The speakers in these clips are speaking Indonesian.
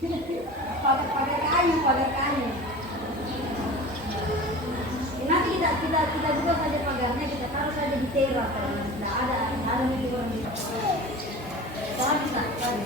pagar kayu. Nanti kita buka saja pagarnya, kita taruh saja di teras. Tidak ada nih orang di sana.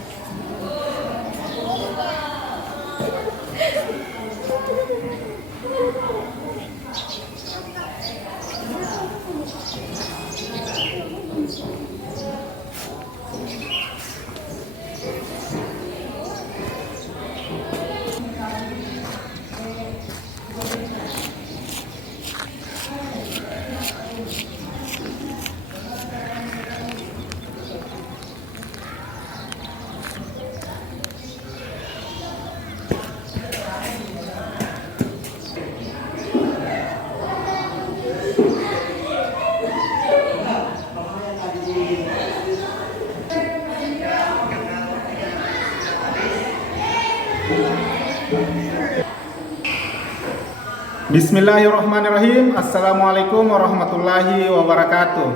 Bismillahirrahmanirrahim. Assalamualaikum warahmatullahi wabarakatuh.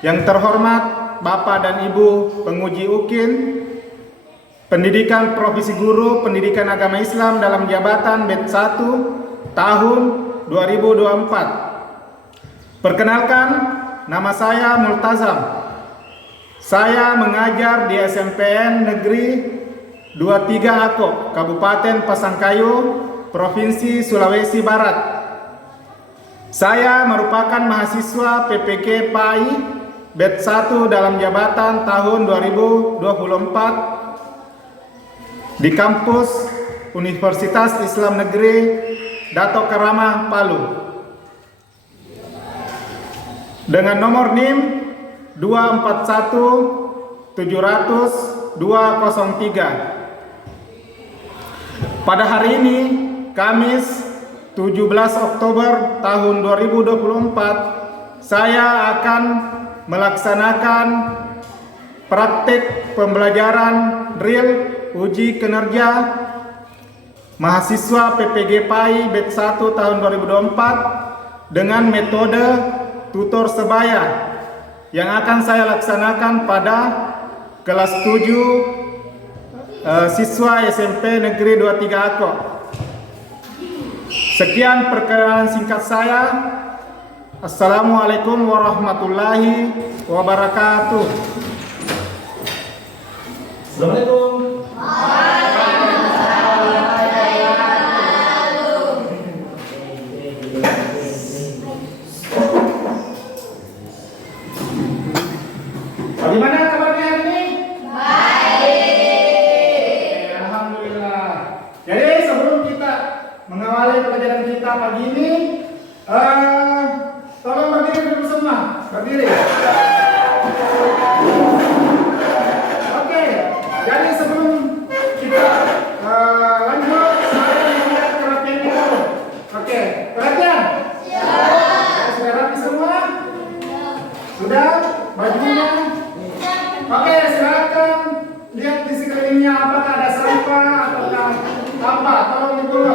Yang terhormat Bapak dan Ibu penguji UKIN Pendidikan Profesi Guru Pendidikan Agama Islam dalam jabatan BED 1 tahun 2024. Perkenalkan, nama saya Multazam. Saya mengajar di SMPN Negeri 23 Ako, Kabupaten Pasangkayu, Provinsi Sulawesi Barat. Saya merupakan mahasiswa PPG PAI BED 1 dalam jabatan tahun 2024 di kampus Universitas Islam Negeri Dato Karama Palu. Dengan nomor NIM 241 700 203. Pada hari ini Kamis 17 Oktober tahun 2024, saya akan melaksanakan praktik pembelajaran drill uji kinerja mahasiswa PPG PAI BED 1 tahun 2024 dengan metode tutor sebaya yang akan saya laksanakan pada kelas 7 siswa SMP Negeri 23 Ako. Sekian perkenalan singkat saya. Assalamualaikum warahmatullahi wabarakatuh. Assalamualaikum. Bagaimana kabarnya hari ini? Baik. Alhamdulillah. Jadi sebelum kita mengawali pelajaran kita pagi ini, tolong berdiri dulu semua. Berdiri. Oke. Jadi sebelum kita lanjut, saya melihat kerapian dulu. Oke. Perhatian. Sudah rapi semua? Sudah? Bajunya? Oke, silakan lihat di sekelilingnya apakah ada sampah atau apa. Tolong dulu.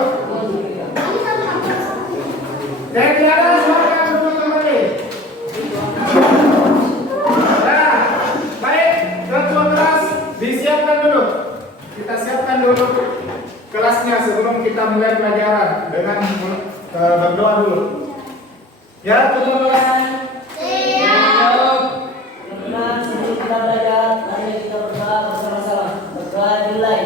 Jadi tidak ada, silakan duduk kembali. Nah, baik, ketua kelas disiapkan dulu. Kita siapkan dulu kelasnya sebelum kita mulai pelajaran dengan berdoa dulu. Ya, ketua kelas. Sebelum kita belajar, mari kita berdoa bersama-sama. Berdoa dimulai.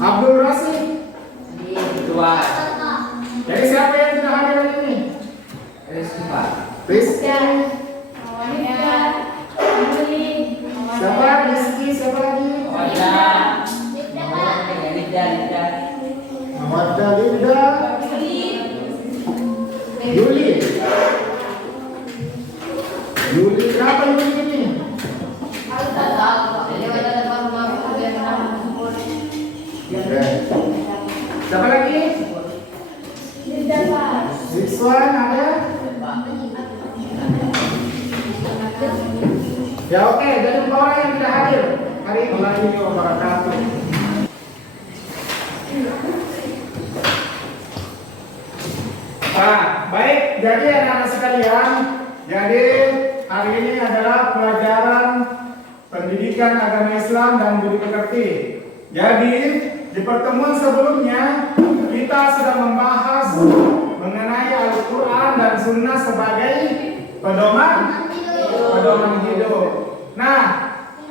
Abdul Rasid. Dua. Jadi siapa yang tidak hadir hari ini? Rizky Pak. Rizky. Wanita. Amuli. Siapa? Rizky. Siapa lagi? Wanda. Linda, Pak. Linda. Mawadda, Linda. Yuli. Yuli. Yuli. Kenapa Yuli ini? Oke. Siapa lagi? Linda, Pak. Siswan ada? Ya oke, jadi 4 orang yang tidak hadir hari ini. Warahmatullahi wabarakatuh. Baik, jadi anak-anak sekalian, jadi hari ini adalah pelajaran pendidikan agama Islam dan budi pekerti. Jadi di pertemuan sebelumnya kita sudah membahas mengenai Al-Quran dan Sunnah sebagai pedoman hidup. Nah,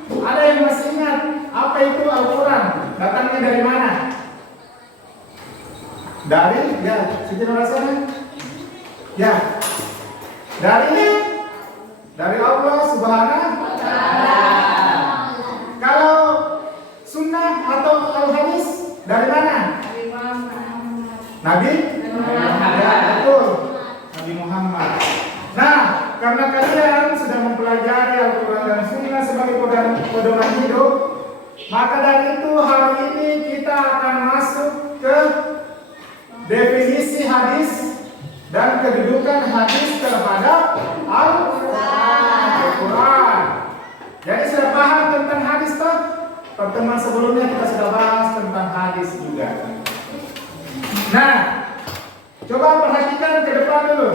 ada yang masih ingat apa itu Al-Quran? Datangnya dari mana? Dari ya, Siti Nurasana? Ya. Dari Allah Subhanahu wa taala. Kalau sunnah atau al-hadis dari mana? Nabi? Ya, betul. Nabi Muhammad. Nah, karena kalian sudah mempelajari Al-Quran dan Sunnah sebagai pedoman hidup, maka dari itu hari ini kita akan masuk ke definisi hadis dan kedudukan hadis terhadap Al-Quran. Jadi sudah paham tentang hadis toh? Pertemuan sebelumnya kita sudah bahas tentang hadis juga. Nah, coba perhatikan ke depan dulu.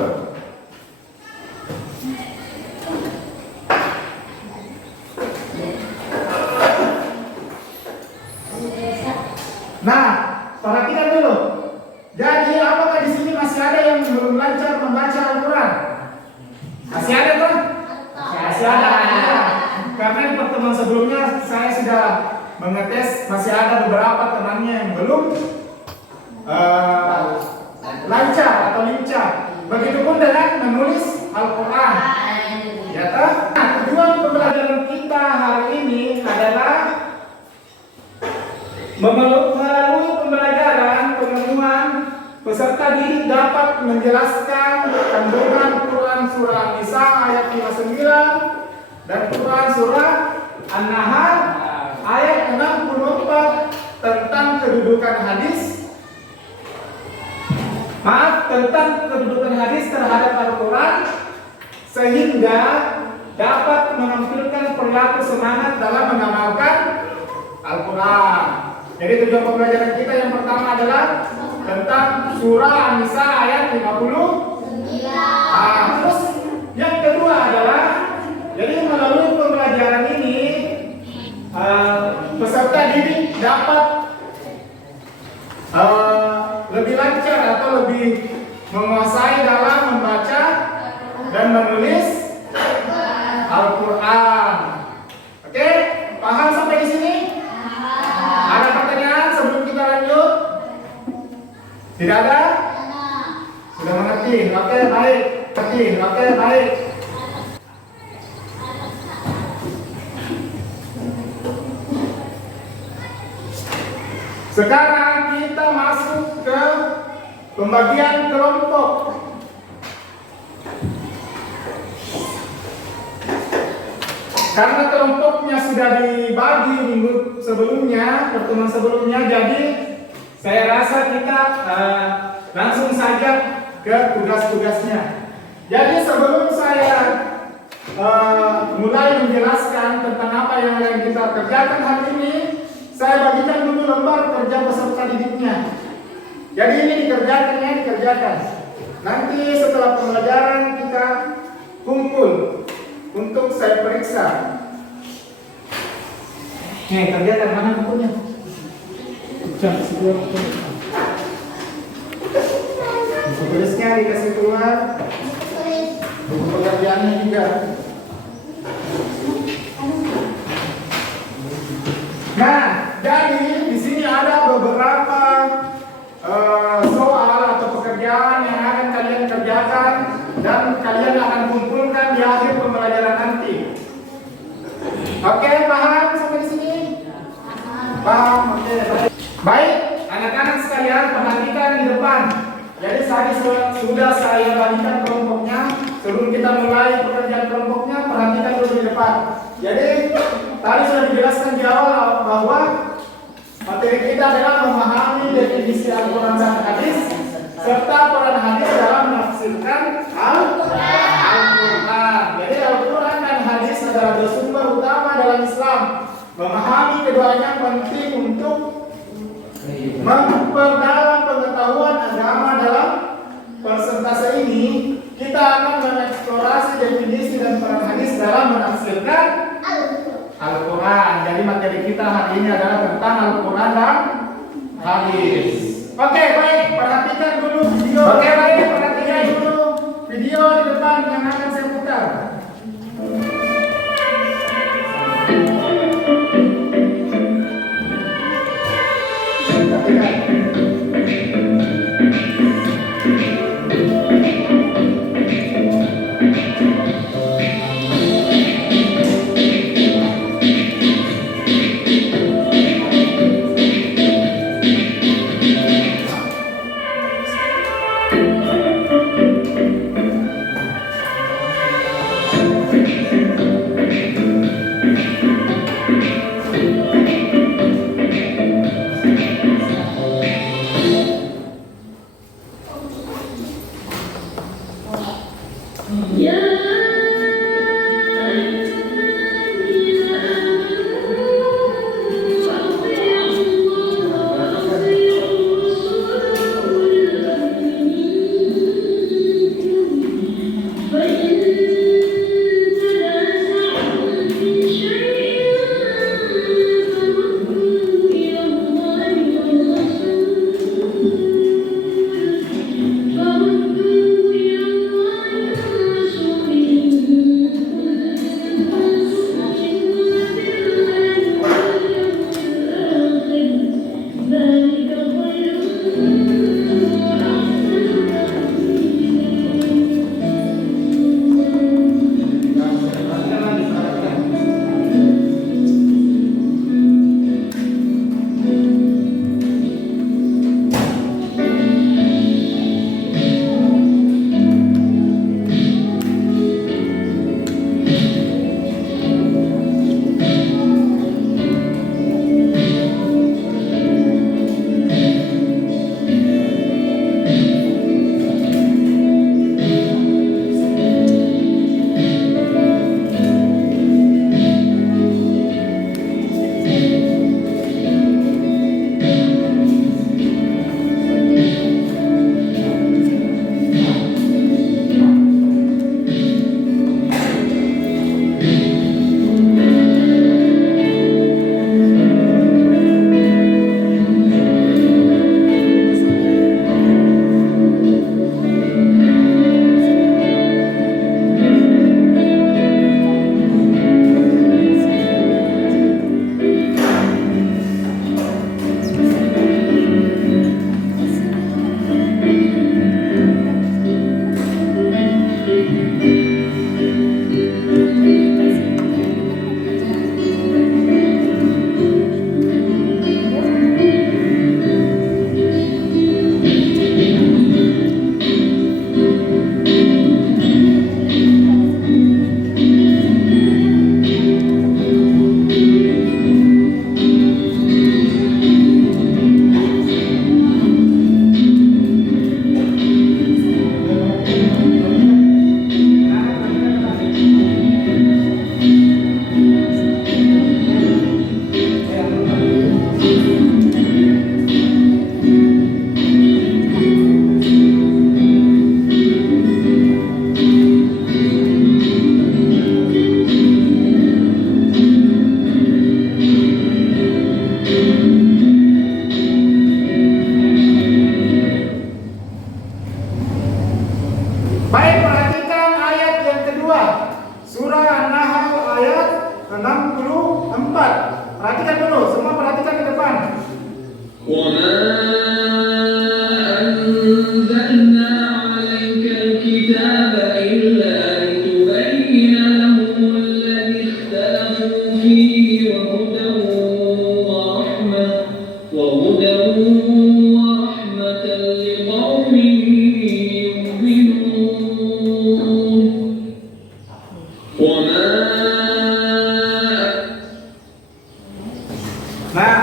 Nah, perhatikan dulu. Jadi apakah di sini masih ada yang belum lancar membaca Al-Quran? Masih ada kan? Masih ada. Ya. Karena di pertemuan sebelumnya saya sudah mengetes, masih ada beberapa temannya yang belum lancar atau lincah. Begitupun dengan menulis Al-Quran. Ya toh? Nah, tujuan pembelajaran kita hari ini adalah melalui pembelajaran penemuan peserta didik dapat menjelaskan kandungan Quran surah Nisa ayat 59 dan Quran surah An-Nahl ayat 64 tentang kedudukan hadis. Tentang kedudukan hadis terhadap Al-Quran sehingga dapat menampilkan perilaku semangat dalam mengamalkan Al-Quran. Jadi tujuan pembelajaran kita yang pertama adalah tentang surah An-Nisa ayat 59. Terus yang kedua adalah, jadi melalui pembelajaran ini peserta didik dapat lebih lancar atau lebih menguasai dalam membaca dan menulis Al-Quran. Oke, paham sampai di sini? Ada pertanyaan sebelum kita lanjut? Tidak ada? Sudah mengerti? Oke, baik. Oke, baik. Sekarang kita masuk ke pembagian kelompok. Karena kelompoknya sudah dibagi minggu sebelumnya, pertemuan sebelumnya, jadi saya rasa kita langsung saja ke tugas-tugasnya. Jadi sebelum saya mulai menjelaskan tentang apa yang akan kita kerjakan hari ini, saya bagikan dulu lembar kerja peserta didiknya. Jadi ini dikerjakan. Nanti setelah pembelajaran kita kumpul untuk saya periksa. Nih, kerjakan mana bukunya? Jangan sebuah buku. Buku tulisnya dikasih keluar. Buku pekerjaannya juga. Nah, jadi di sini ada beberapa Baik, anak-anak sekalian perhatikan di depan. Jadi sudah saya bagikan kelompoknya. Sebelum kita mulai pekerjaan kelompoknya, perhatikan dulu di depan. Jadi tadi sudah dijelaskan di awal bahwa materi kita adalah memahami definisi Al-Quran dan hadis serta peran hadis dalam menafsirkan Al-Quran. Jadi Al-Quran dan hadis adalah dua sumber utama dalam Islam. Memahami keduanya penting untuk memperdalam pengetahuan agama. Dalam persentase ini kita akan mengeksplorasi definisi dan peran hadis dalam menafsirkan Al-Quran. Jadi materi kita hari ini adalah tentang Al-Quran dan hadis. Oke, baik, perhatikan dulu video. Oke, baik, perhatikan dulu video di depan yang akan saya putar.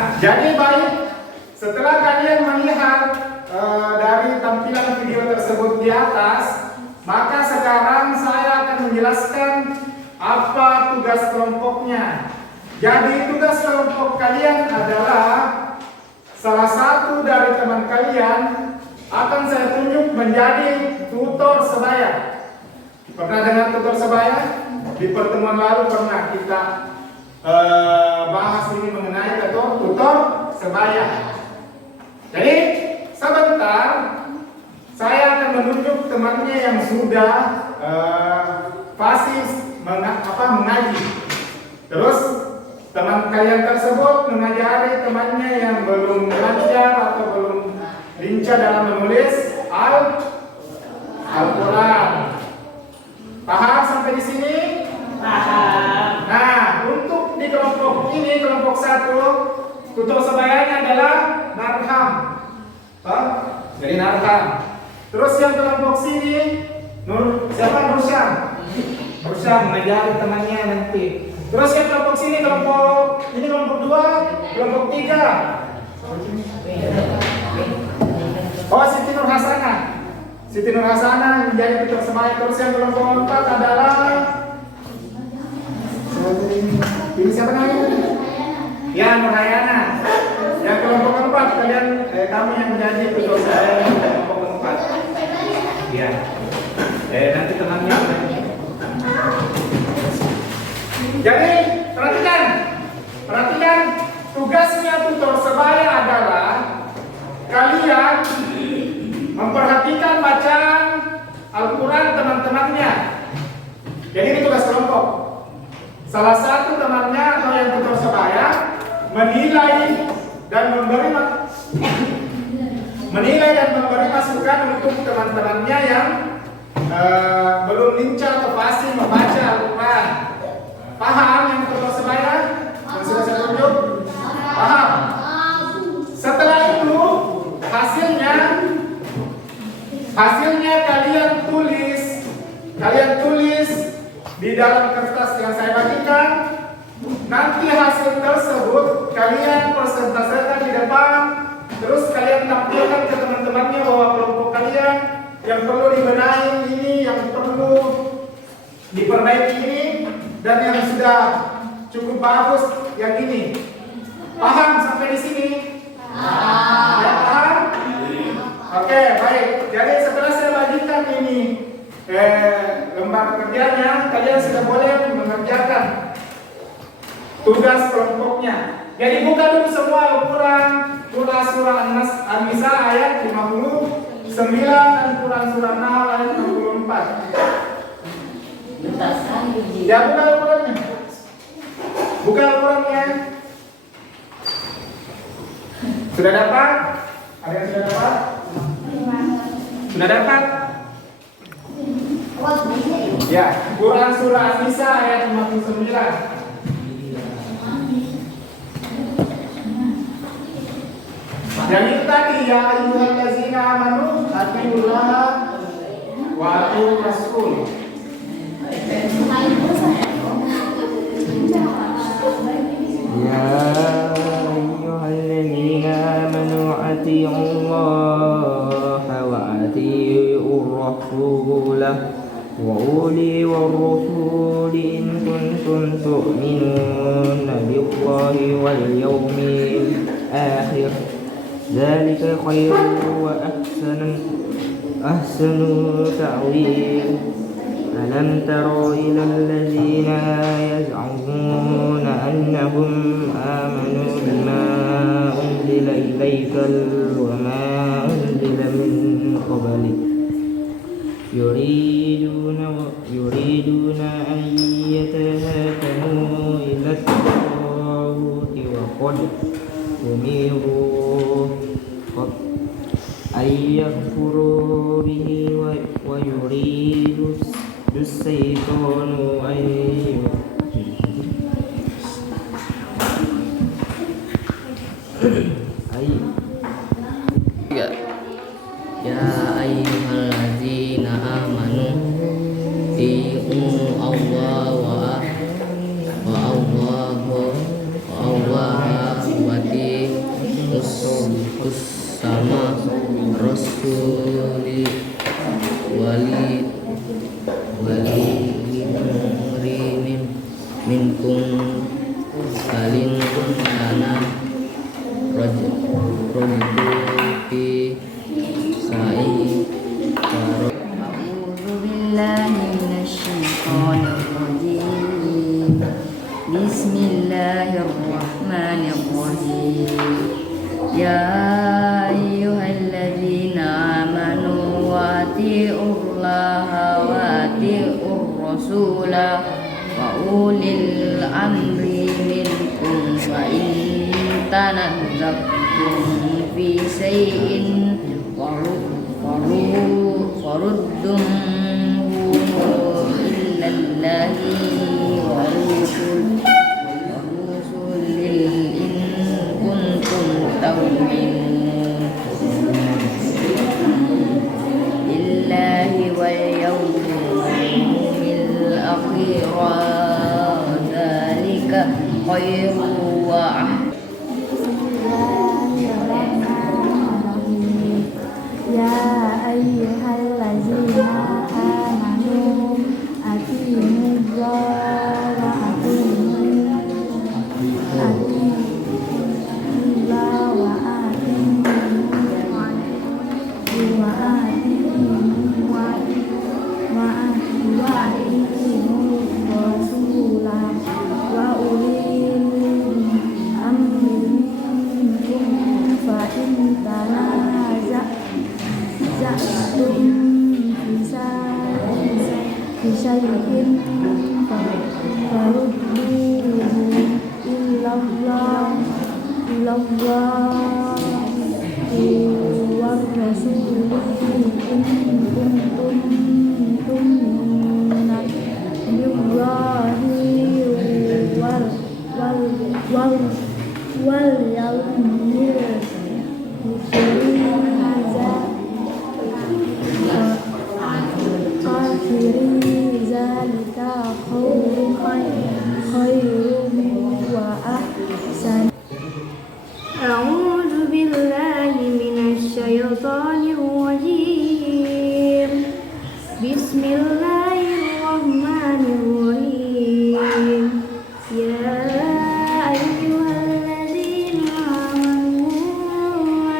Nah, jadi baik, setelah kalian melihat dari tampilan video tersebut di atas, maka sekarang saya akan menjelaskan apa tugas kelompoknya. Jadi tugas kelompok kalian adalah salah satu dari teman kalian akan saya tunjuk menjadi tutor sebaya. Pernah dengar tutor sebaya? Di pertemuan lalu pernah kita bahas ini mengenai tutor sebaya. Jadi sebentar saya akan menunjuk temannya yang sudah fasih mengaji. Terus teman kalian tersebut mengajari temannya yang belum belajar atau belum lincah dalam menulis Al-Quran. Paham sampai di sini? Paham. Nah, untuk di kelompok ini, kelompok 1, tutor sebayanya adalah Narham. Jadi Narham. Terus yang kelompok sini, Nursyam. Nursyam mengajari temannya nanti. Terus yang kelompok sini, kelompok 2, kelompok 3. Oh, Siti Nur Hasanah. Siti Nur Hasanah menjadi tutor sebaya. Terus yang kelompok 4 adalah ini siapa namanya? Ya, Nurhayana. Yang kelompok 4 kalian kamu yang menjadi tutor sebaya di kelompok 4. Ya. Nanti temannya. Jadi perhatikan tugasnya tutor sebaya adalah kalian memperhatikan bacaan Al-Quran teman-temannya. Jadi ini tugas kelompok. Salah satu temannya atau yang tutor sebaya menilai dan memberi masukan untuk teman-temannya yang belum lincah atau fasih membaca Al-Quran. Paham yang tutor sebaya? Yang sudah saya tunjuk? Paham? Setelah itu hasilnya kalian tulis di dalam kertas yang saya bagikan. Nanti hasil tersebut kalian presentasikan di depan. Terus kalian tampilkan ke teman-temannya bahwa kelompok kalian yang perlu dibenahi ini, yang perlu diperbaiki ini, dan yang sudah cukup bagus yang ini. Paham sampai di sini? Ya, paham? Oke, baik. Jadi setelah saya bagikan ini lembar kerjanya, kalian sudah boleh mengerjakan tugas kelompoknya. Jadi buka dulu semua Al-Quran, surah An-Nisa ayat 59 dan Quran surah Nahl ayat 64. Ya, buka Al-Qurannya. Buka Al-Qurannya. Sudah dapat? Ada yang sudah dapat? Sudah dapat? Ya, Quran surah An-Nisa ayat 59. Yang itu tadi, ya ayyuhallazina amanu atiiullaha wa atiiur rasul. يا أيها الذين آمنوا أطيعوا الله وأطيعوا الرسول وأولي الرسول إن كنتم تؤمنون بالله واليوم الآخر ذلك خير وأحسن تأويل ألم تروا إلى الذين يزعمون أنهم آمنوا بما أنزل إليك وما أنزل من قبلك يريدون أن يتهاكموا إلى الطاغوت وقد أمروا أن يكفروا به ويريد الشيطان Ya ayyuhalladzina amanu atii'u Allah wa atii'u utus sama Rasuli wali minkum salin sana rajul fi sa'i A'udzu billahi minasyaitonir rajim. Bismillahirrahmanirrahim. Ya ayyuhalladzina amanu wa atiiullaha wa atiiur rasula wa ulil amri minkum fa in tanazzatum fi syai'in farudduhu ilallahi wa rusulil in kuntum tu'minun billahi wal yawmil akhir dzalika khairun wa Ya ayyuhallazina amanu atiiullaha wa atiiur rasula wa ulil amri minkum fa in tanaza'tum fi syai'in farudduhu ilallahi war rasuli in kuntum tu'minuna billahi wal yawmil akhir zalika khairun wa ahsan. A'udzu billahi minasyaitonir rajim. Bismillahirrahmanirrahim. Ya ayyuhalladzina amanu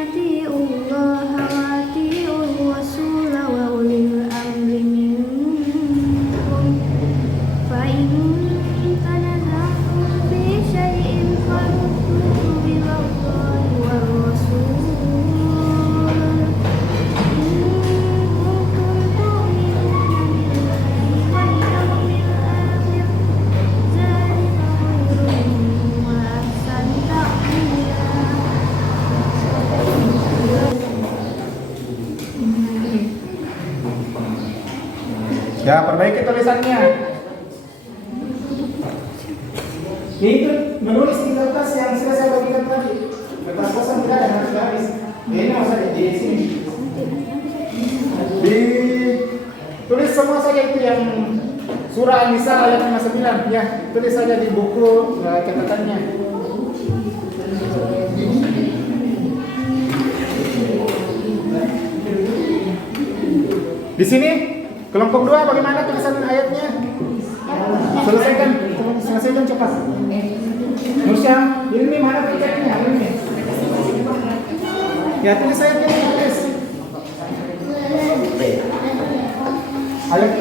atiiullaha wa atiiur rasula wa ulil amri minkum fa in tanaza'tum fi syai'in farudduhu ilallahi war rasul Ya, perbaiki tulisannya. Itu menulis di kertas yang sudah saya bagikan tadi. Kertas kosong tidak ada, harus habis. Ini masa di sini. Tulis semua saja itu yang surah An-Nisa ayat 59. Ya, tulis saja di buku catatannya. Di sini kelompok 2 bagaimana tulisan ayatnya? Selesaikan cepat. Nusya, ini mana tulisannya? Ini. Ya tulis ayatnya, tulis. Ayat.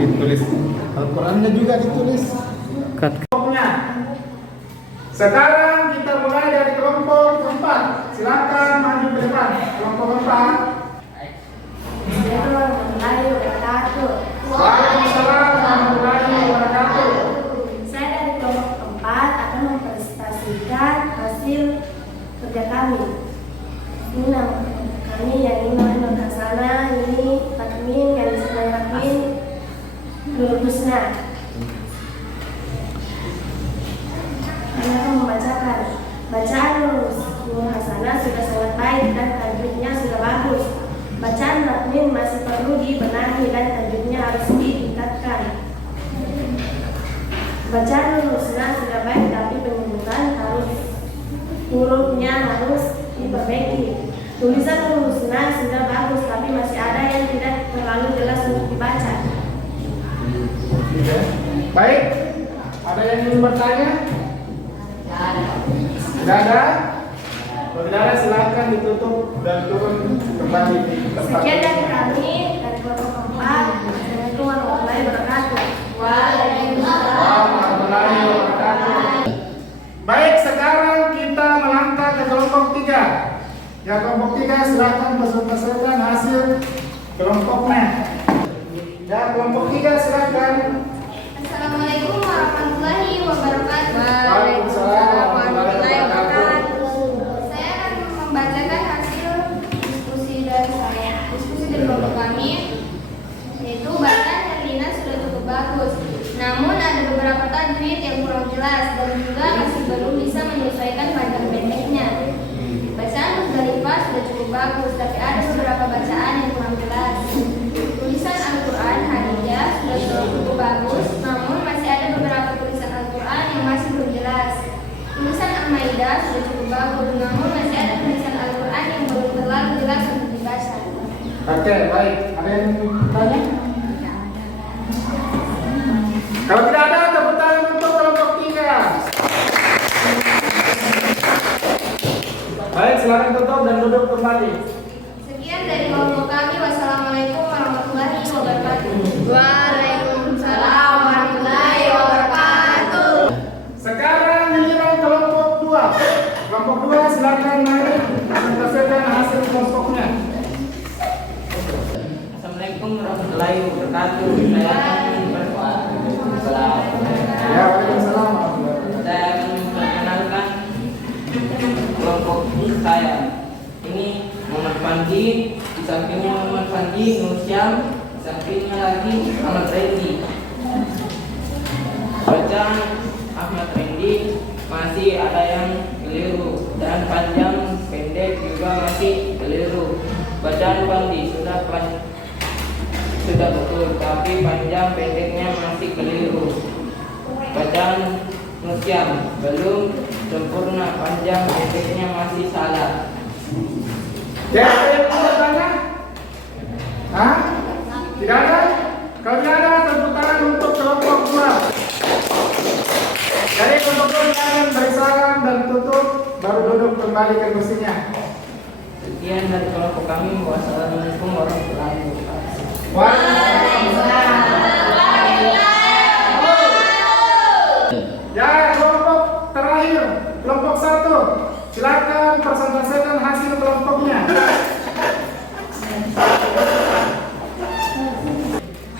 Ditulis Al-Qurannya juga ditulis. Kelompoknya. Sekarang kita mulai dari kelompok keempat. Silakan maju ke depan. Kelompok keempat. Waalaikumsalam warahmatullahi wabarakatuh. Saya dari kelompok keempat akan mempresentasikan hasil kerja kami. Ini nama kami, yang ini Nur Hasanah, ini Fatmin, yang di sebelah Fatmin, Nur Husna. Kami akan membacakan. Bacaan Nur Hasanah sudah sangat baik dan tajwidnya sudah bagus. Bacaan Fatmin masih perlu dibenahi dan tajwidnya harus ditingkatkan. Bacaan Nur Husna sudah baik tapi penyebutan hurufnya harus diperbaiki. Tulisan Nur Husna sudah bagus tapi masih ada yang tidak terlalu jelas untuk dibaca. Baik. Ada yang ingin bertanya? Tidak ada? Kalau tidak ada silakan ditutup dan turun kembali di tempat. Sekian dari kami dari kelompok keempat. Assalamualaikum warahmatullahi wabarakatuh. Warahmatullahi wabarakatuh. Baik, sekarang kita melangkah ke kelompok 3. Ya, kelompok 3 silakan presentasikan hasil kelompoknya. Ya, kelompok 3 silakan. Assalamualaikum warahmatullahi wabarakatuh. Waalaikumsalam warahmatullahi wabarakatuh. Saya akan membacakan hasil diskusi dari saya. Diskusi dari kelompok kami, yaitu bacaan Herlina sudah cukup bagus. Namun ada beberapa tajwid yang kurang jelas dan juga masih belum bisa menyesuaikan panjang pendeknya. Bacaan Musdalifah sudah cukup bagus, tapi ada beberapa bacaan yang kurang jelas. Tulisan Al-Quran Hadijah sudah cukup bagus, namun masih ada beberapa tulisan Al-Quran yang masih belum jelas. Tulisan Al-Maidah sudah cukup bagus, namun masih ada tulisan Al-Quran yang belum terlalu jelas untuk dibaca. Oke, baik. Ada yang bertanya? Kalau tidak ada, tepuk tangan untuk kelompok 3. Baik, silakan tutup dan duduk kembali. Sekian dari kelompok kami. Wassalamualaikum warahmatullahi wabarakatuh. Waalaikumsalam warahmatullahi wabarakatuh. Sekarang giliran kelompok 2. Kelompok 2 silakan mari presentasikan hasil kelompoknya. Assalamualaikum warahmatullahi wabarakatuh. Saya akan Ya, waalaikumsalam. Saya akan memperkenalkan kelompok saya. Ini Muhammad Fandi, di sampingnya Muhammad Fandi, Nur Syam, di sampingnya lagi Ahmad Rendi. Bacaan Ahmad Rendi masih ada yang keliru dan panjang pendek juga masih keliru. Bacaan Fandi sudah betul, tapi panjang pendeknya masih keliru. Bacaan Nusyam belum sempurna, panjang pendeknya masih salah. Ya, ada yang mau bertanya? Hah? Tidak ada? Kalau tidak ada, tepuk tangan untuk kelompok 2. Dari kelompok 2 silakan beri salam dan tutup, baru duduk kembali ke kursinya. Sekian dari kelompok kami. Wassalamualaikum warahmatullahi wabarakatuh. Waalaikumsalam. Ya, kelompok terakhir, kelompok 1. Silakan presentasikan hasil kelompoknya.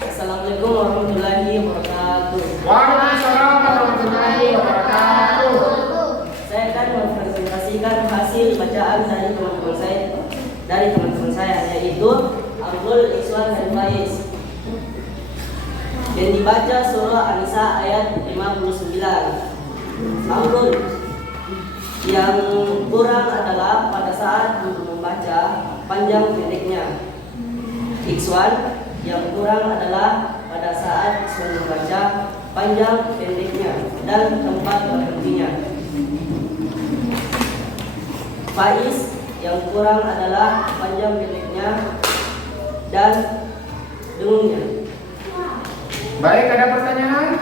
Assalamualaikum warahmatullahi wabarakatuh. Waalaikumsalam warahmatullahi wabarakatuh. Saya akan mempresentasikan hasil bacaan dari teman-teman saya, yaitu Abdul Iswan dan Faiz. Dan dibaca surah An-Nisa ayat 59. Abdul, yang kurang adalah pada saat untuk membaca panjang pendeknya. Ikhwan, yang kurang adalah pada pada saat disuruh membaca panjang pendeknya dan tempat berhentinya. Faiz yang kurang adalah panjang pendeknya dan dengungnya. Baik, ada pertanyaan?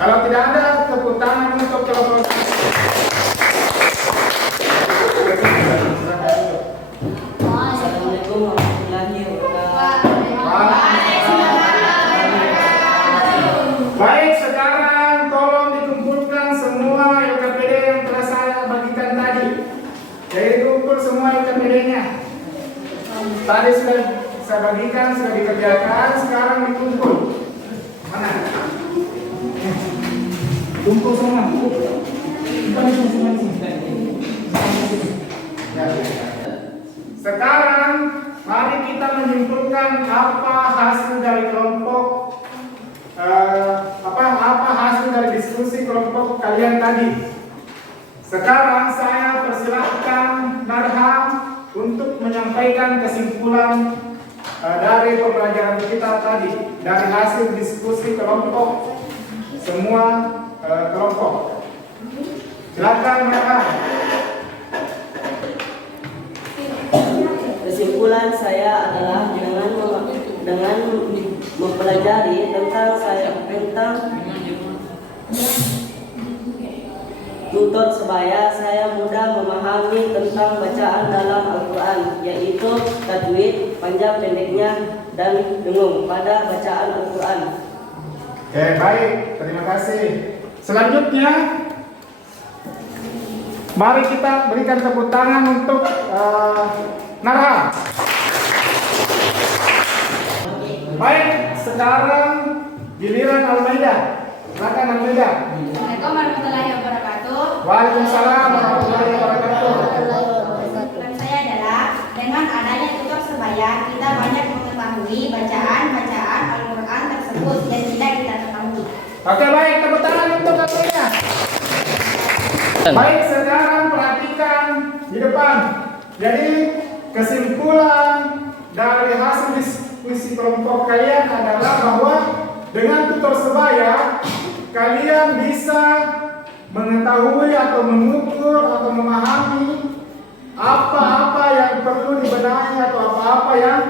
Kalau tidak ada, tepuk tangan untuk kelompok. Assalamualaikum warahmatullahi wabarakatuh. Baik, sekarang tolong dikumpulkan semua LKPD yang telah saya bagikan tadi. Jadi kumpul semua LKPD-nya. Tadi sudah saya bagikan, sudah dikerjakan, sekarang dikumpul. Mana? Kumpul semua. Ya. Sekarang mari kita menyimpulkan apa hasil dari kelompok apa hasil dari diskusi kelompok kalian tadi. Sekarang saya persilahkan Narham untuk menyampaikan kesimpulan dari pembelajaran kita tadi dari hasil diskusi kelompok semua kelompok. Silakan Narham. Kesimpulan saya adalah dengan mempelajari tentang tutur sebaya, saya mudah memahami tentang bacaan dalam Al-Quran, yaitu tajwid, panjang pendeknya, dan dengung pada bacaan Al-Quran. Oke, baik, terima kasih. Selanjutnya, mari kita berikan tepuk tangan untuk Narham. Baik, sekarang giliran Almeida. Silakan Almeida. Assalamualaikum warahmatullahi wabarakatuh. Waalaikumsalam warahmatullahi wabarakatuh. Kesimpulan saya adalah dengan adanya tutur sebaya kita banyak mengetahui bacaan Al-Quran tersebut yang tidak kita ketahui. Oke, baik, tepuk tangan untuk Almeida. Baik, sekarang perhatikan di depan. Jadi kesimpulan dari hasil diskusi kelompok kalian adalah bahwa dengan tutur sebaya kalian bisa mengetahui atau mengukur atau memahami apa-apa yang perlu dibenahi atau apa-apa yang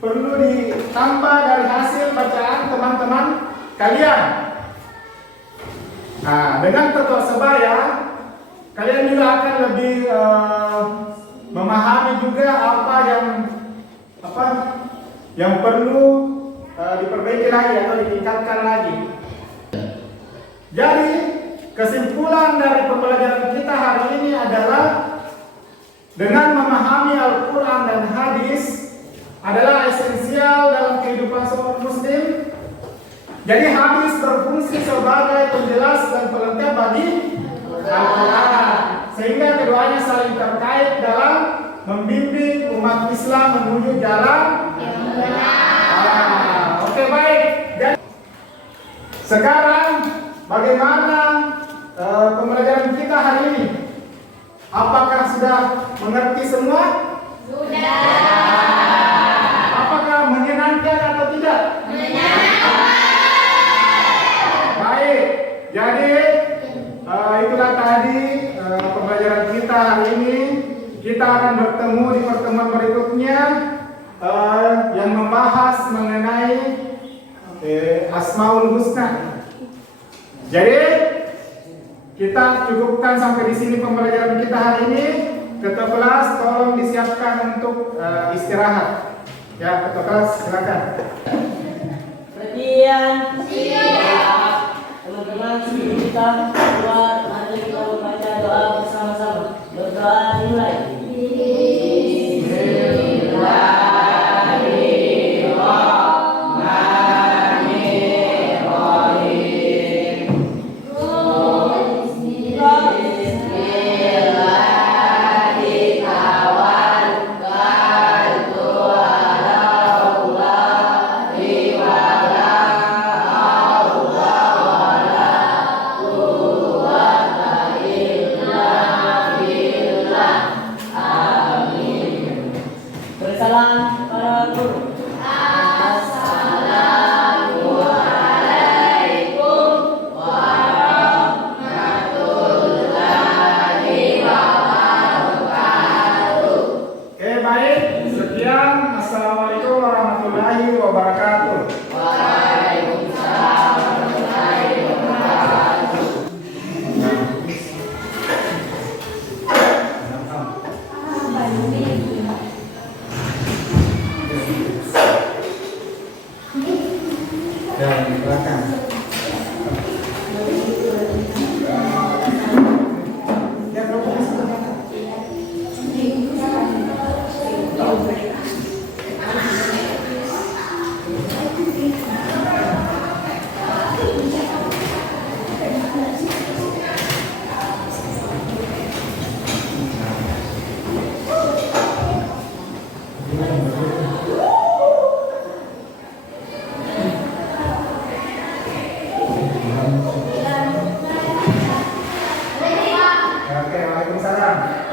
perlu ditambah dari hasil bacaan teman-teman kalian. Nah, dengan tutur sebaya kalian juga akan lebih memahami juga apa yang perlu diperbaiki lagi atau ditingkatkan lagi. Jadi kesimpulan dari pembelajaran kita hari ini adalah dengan memahami Al-Quran dan hadis adalah esensial dalam kehidupan seorang muslim. Jadi hadis berfungsi sebagai penjelas dan pelengkap bagi Al-Quran, sehingga keduanya saling terkait dalam membimbing umat Islam menuju jalan yang benar. Oke, baik. Dan sekarang bagaimana pembelajaran kita hari ini? Apakah sudah mengerti semua? Sudah. Apakah menyenangkan atau tidak? Baik. Jadi itulah tadi pembelajaran kita hari ini. Kita akan bertemu di pertemuan berikutnya yang membahas mengenai Asmaul Husna. Jadi kita cukupkan sampai di sini pembelajaran kita hari ini. Ketua kelas tolong disiapkan untuk istirahat. Ya, ketua kelas silakan. Perhatian, siap. Teman-teman, sebelum kita keluar, mari kita membaca doa bersama-sama. Berdoa dimulai. Bersalam para guru. Assalamualaikum. Sekian, assalamualaikum warahmatullahi wabarakatuh. Waalaikumsalam warahmatullahi wabarakatuh. Dan di belakang. Oke, waalaikumsalam.